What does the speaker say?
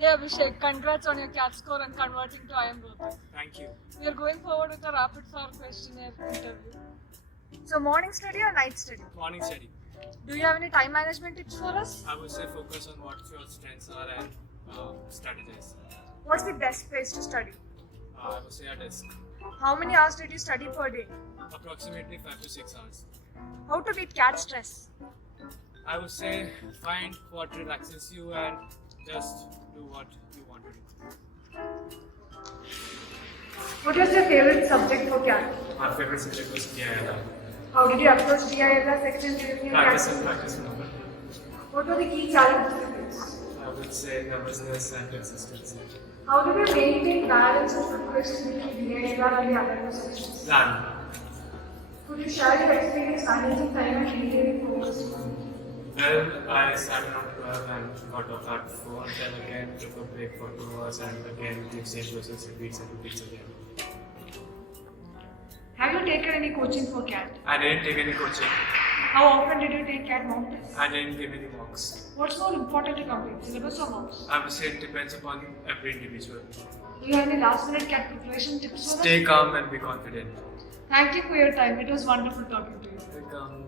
Yeah, Abhishek, congrats on your CAT score and converting to IIM Rohtak. Thank you. We are going forward with a rapid fire questionnaire interview. So, morning study or night study? Morning study. Do you have any time management tips for us? I would say focus on what your strengths are and strategize. What's the best place to study? I would say a desk. How many hours did you study per day? Approximately 5 to 6 hours. How to beat CAT stress? I would say find what relaxes you and just do what you want to do. What was your favorite subject for CAT? My favorite subject was DILR. How did you approach DILR section during your Practice CAT? and practice and number. What were the key challenges you faced? I would say nervousness and consistency. How did you maintain balance of preparation between DILR and the other sections? Plan. Could you share your experience managing time and maintaining focus? Well, I started on 12 and got off at 4, then again took a break for 2 hours and again the same process repeats and repeats again. Have you taken any coaching for CAT? I didn't take any coaching. How often did you take CAT mock tests? I didn't give any mocks. What's more important to complete, syllabus or mocks? I would say it depends upon every individual. Do you have any last minute CAT preparation tips for us? Stay calm and be confident. Thank you for your time. It was wonderful talking to you. Welcome.